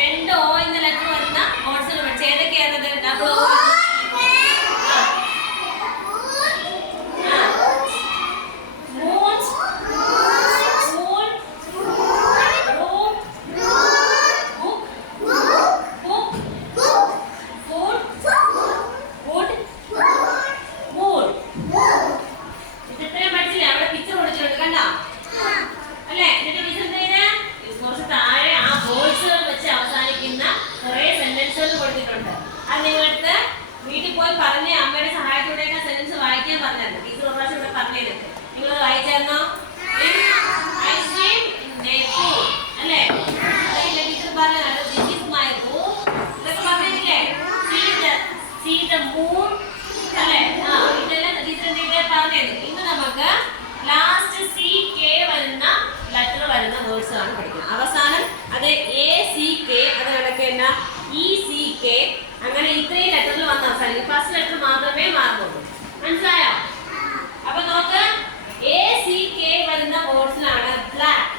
രണ്ട് ഓ എന്ന ലെറ്റർ വരുന്ന വേർഡ്സ് പഠിച്ചു. ഏതൊക്കെയാണത്? ഡബിൾ ഓ, വീട്ടിൽ പോയി പറഞ്ഞ് അമ്മയുടെ സഹായത്തോടെയൊക്കെ സെന്റൻസ് വായിക്കാൻ പറഞ്ഞിട്ടുണ്ട്. ടീച്ചർ ഒരു പ്രാവശ്യം ഇവിടെ പറഞ്ഞിട്ടുണ്ട്. നിങ്ങൾ വായിച്ചായിരുന്നോ? അല്ലേ? ടീച്ചർ പറഞ്ഞത് ദിസ് ഈസ് മൈ റൂം ഇതൊക്കെ പറഞ്ഞിട്ടില്ലേ? See the moon അല്ലേ? ഇതെല്ലാം ടീച്ചർ എന്തെങ്കിലും പറഞ്ഞത്. ഇന്ന് നമുക്ക് ലാസ്റ്റ് സി കെ വരുന്ന ലെറ്റർ വരുന്ന വേർഡ്സ് ആണ് പഠിക്കുന്നത്. അവസാനം അത് എ സി കെ, അത് കണക്കല്ല ഇ സി കെ, അങ്ങനെ ഇത്രയും ലെറ്ററിൽ വന്ന് അവസാനിക്കും. ഫസ്റ്റ് ലെറ്റർ മാത്രമേ മാറുന്നുള്ളൂ. മനസ്സിലായോ? അപ്പൊ നോക്ക്, എ സി കെ വരുന്ന വേർഡ്സിലാണ് ബ്ലാക്ക്.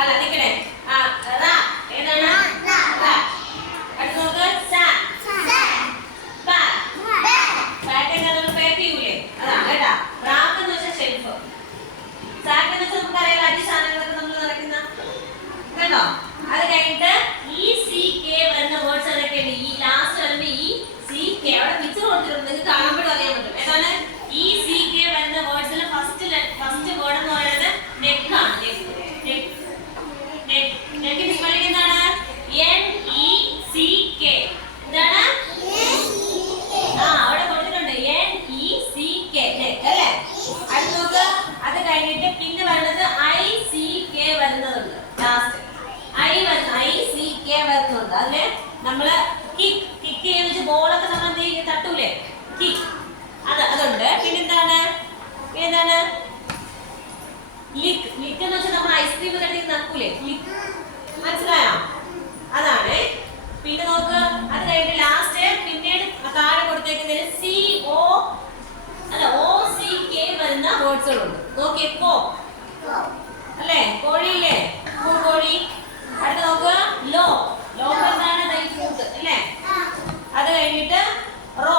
അല്ല നിക്കണേ, ഏതാണ്? അടുത്ത് നോക്ക്, പാക്ക് ചെയ്യൂലേ? അതാണ് കേട്ടാ. റാക്ക് എന്ന് വെച്ചാൽ ഷെൽഫ്. സാക്ക് എന്ന് വെച്ചാൽ നമുക്കറിയാം അരി സാധനങ്ങളൊക്കെ നമ്മൾ നടക്കുന്ന കേട്ടോ. അത് കഴിഞ്ഞിട്ട് ഇ സി കെ വരുന്ന വേർഡ്സ് ഏതൊക്കെയാണ്? ഈ ലാസ്റ്റ് വരുമ്പോ ഇ സി കെ, അവിടെ പിക്ചർ കൊടുത്തിട്ടുണ്ട്, നിങ്ങൾക്ക് കാണുമ്പോഴും അറിയാൻ പറ്റും. ഏതാണ് ഇ സി കെ വരുന്ന വേർഡ്സിൽ ഫസ്റ്റ് വേർഡ് എന്ന് പറയുന്നത് നെക്ക് ആണ്. നെക്കിന്റെ സ്പെല്ലിംഗ് എന്താണ്? N E C K. എന്താണ്? അവിടെ കൊടുത്തിട്ടുണ്ട് N E C K, neck അല്ലേ? അടുത്ത് നോക്ക്, അത് കഴിഞ്ഞിട്ട് പിന്നെ വരുന്നത് ഐ സി കെ വരുന്നതുണ്ട്. ലാസ്റ്റ് ഐ സി കെ വരുന്നുണ്ട്. അതില് നമ്മള് കിക്ക് ചെയ്യുന്ന ബോളൊക്കെ നമ്മൾ എന്ത് ചെയ്യും? തട്ടൂലേ? കിക്ക്, അതുണ്ട്. പിന്നെന്താണ്? ലിക്ക് എന്ന് വെച്ചാൽ നമ്മൾ ഐസ്ക്രീം തട്ടി നക്കൂലേ? ലിക്ക്. മനസ്സിലായോ? അതാണ്. പിന്നെ നോക്ക്, അത് കഴിഞ്ഞിട്ട് ലാസ്റ്റ് പിന്നീട് താഴെ കൊടുത്തേക്കുന്നതിൽ സി ഒ അല്ല ഒ സി കെ വരുന്ന വേർഡ്സുകളുണ്ട്. നോക്കിയേ, കോ അല്ലേ? കോഴിയില്ലേ? കോഴി. അടുത്ത് നോക്കുക, ലോ എന്താണ്? ഫ്രൂട്ട് അല്ലേ? അത് കഴിഞ്ഞിട്ട് റോ,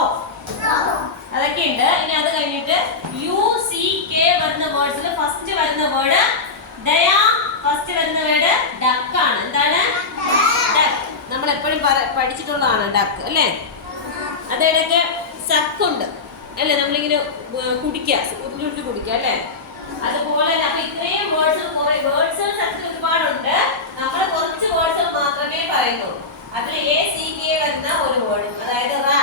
അതൊക്കെ ഉണ്ട്. ഇനി അത് കഴിഞ്ഞിട്ട് യു സി കെ വരുന്ന വേർഡ്സിൽ ഫസ്റ്റ് വരുന്ന വേർഡ് ദയാ. ഫസ്റ്റ് വരുന്ന വേർഡ് ഡക്ക് ആണ്. എന്താണ്? ഡക്ക്. നമ്മൾ എപ്പോഴും പഠിച്ചിട്ടുള്ളതാണ് ഡക്ക് അല്ലേ? അതിടയ്ക്ക് സക്കുണ്ട് അല്ലേ? നമ്മളിങ്ങനെ കുടിക്കുക അല്ലേ? അതുപോലെ അപ്പൊ ഇത്രയും വേർഡ്സ് ഒരുപാടുണ്ട്. നമ്മൾ കുറച്ച് വേർഡ്സ് മാത്രമേ പറയുന്നുള്ളൂ. അതിൽ എ സി കെ വരുന്ന ഒരു വേർഡ്, അതായത് റാ.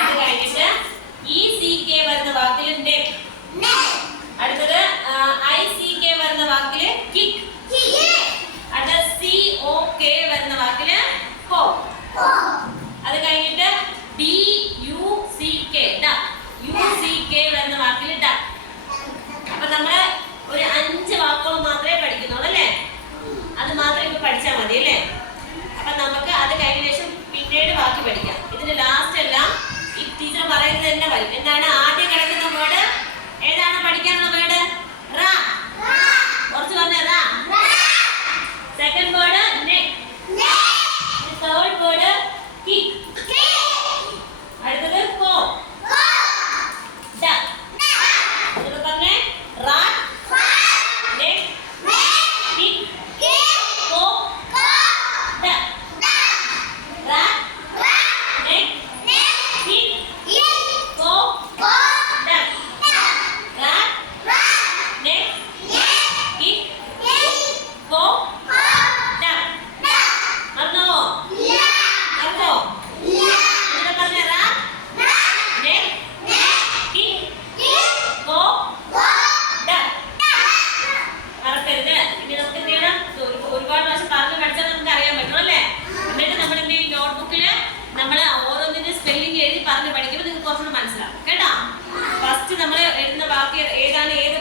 അത് കഴിഞ്ഞിട്ട് ഇ സി കെ വരുന്ന വാക്കിൽ നെക്ക്. അടുത്തത് ഐ സി കെ വരുന്ന വാക്കിൽ കിക്ക്. അടുത്തത് സി ഒ കെ വരുന്ന വാക്കിൽ കോ. അത് കഴിഞ്ഞിട്ട് D U C K, U C K വരുന്ന വാക്കിൽ ഡക്ക്. അപ്പൊ നമ്മള് ഒരു 5 വാക്കുകൾ മാത്രമേ പഠിക്കുന്നുള്ളൂ അല്ലേ? അത് മാത്രമേ ഇപ്പൊ പഠിച്ചാൽ മതി അല്ലേ? അപ്പൊ നമുക്ക് അത് കഴിഞ്ഞ ശേഷം പിന്നീട് ബാക്കി പഠിക്കാം. ഇതിന്റെ ലാസ്റ്റ് എല്ലാം ഈ ടീച്ചർ പറയുന്നത് തന്നെ വരും. എന്താണ് ആദ്യം കിടക്കുന്ന വേർഡ്? ഏതാണ് പഠിക്കാനുള്ള വേർഡ്? റാ. കുറച്ച് പറഞ്ഞ റാ. Second word neck. Third word kick. അടുത്തത് കോ. ഡക്ക്. എന്നിട്ട് പറഞ്ഞേ റാ, നെക്ക്, കിക്ക്, കോ, ഡക്ക്. റാ, നെക്ക്, കിക്ക്, കോ, ഡക്ക്. റാ, നെക്ക്, കിക്ക്, കോ, ഡക്ക്. മറന്നോ? മറന്നോ? എന്നിട്ട് പറഞ്ഞേ റാ, നെക്ക്, കിക്ക്, കോ, ഡക്ക്. മറക്കരുത്. ഇനി നമുക്ക് എന്ത് ചെയ്യണം? ഒരുപാട് പ്രാവശ്യം പറഞ്ഞു പഠിച്ചാൽ നമുക്ക് അറിയാൻ പറ്റും അല്ലേ? എന്നിട്ട് നമ്മൾ എന്ത് ചെയ്യും? നോട്ട്ബുക്കില് നമ്മൾ ഓരോന്നിന്റെ സ്പെല്ലിംഗ് എഴുതി പറഞ്ഞ് പഠിക്കുമ്പോൾ നിങ്ങൾക്ക് കുറച്ചുകൂടെ മനസ്സിലാവും കേട്ടോ. ഫസ്റ്റ് നമ്മൾ എഴുതുന്ന വാക്ക് ഏതാണ്, ഏത്